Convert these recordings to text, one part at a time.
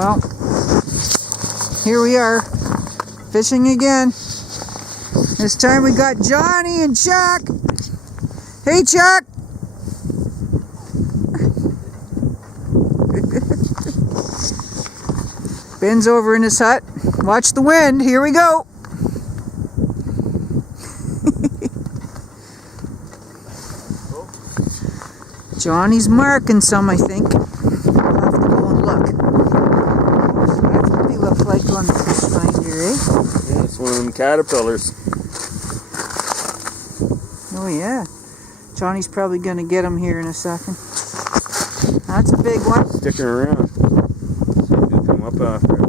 Well, here we are, fishing again. This time we got Johnny and Chuck. Hey, Chuck! Ben's over in his hut. Watch the wind. Here we go. Johnny's marking some, I think. I'll have to go and look. That's what they look like on the fish finder, eh? Yeah, it's one of them caterpillars. Oh yeah. Johnny's probably going to get them here in a second. That's a big one. Sticking around. See if he'll come up after it.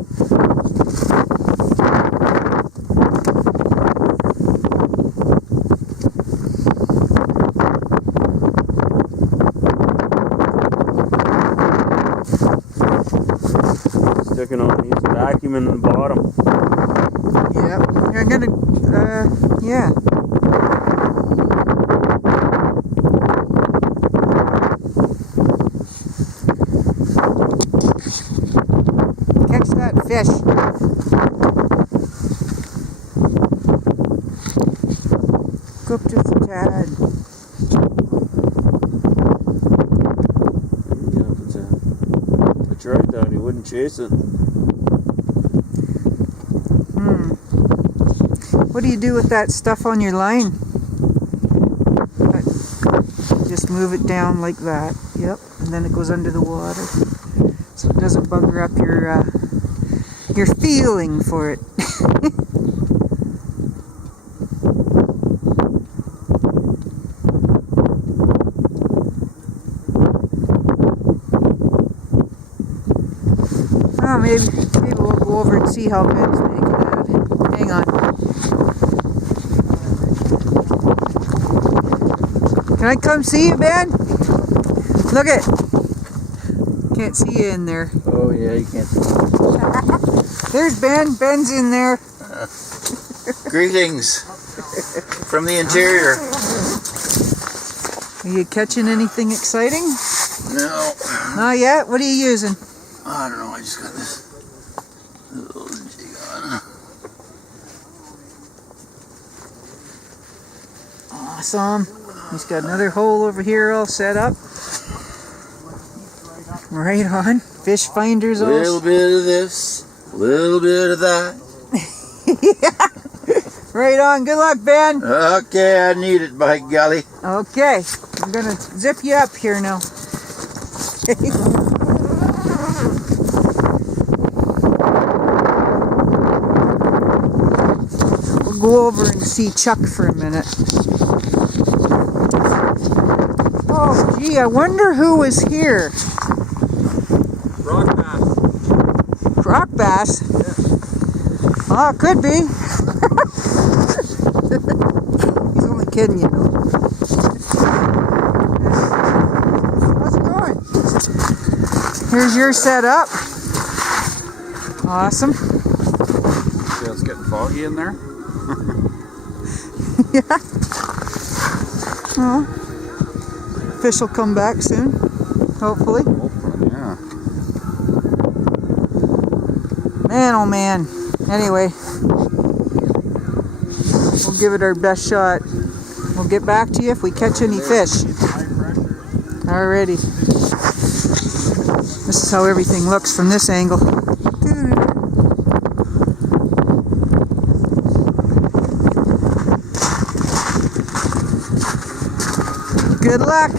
Sticking on, he's vacuuming the bottom. Yeah, I'm gonna, yeah. Catch that fish. Cooked just a tad. Yeah, if it's right down, he wouldn't chase it. What do you do with that stuff on your line? Just move it down like that. Yep, and then it goes under the water, so it doesn't bugger up your feeling for it. Oh, maybe we'll go over and see how Ben's making it. Hang on. Can I come see you, Ben? Look it. Can't see you in there. Oh yeah, you can't see. There's Ben. Ben's in there. Greetings from the interior. Are you catching anything exciting? No. Not yet? What are you using? I don't know, I just got this little jig on. Awesome. He's got another hole over here all set up. Right on. Fish finders A all. little bit of this, a little bit of that. Yeah. Right on. Good luck, Ben. Okay, I need it, by golly. Okay. I'm going to zip you up here now. We'll go over and see Chuck for a minute. Oh, gee, I wonder who was here. Rock bass. Rock bass? Yeah. Oh, it could be. He's only kidding, you know. How's it going? Here's your setup. Awesome. See how it's getting foggy in there? Yeah. Oh. Fish will come back soon, hopefully. Yeah. Man, oh man. Anyway, we'll give it our best shot. We'll get back to you if we catch any fish. Alrighty. This is how everything looks from this angle. Good luck.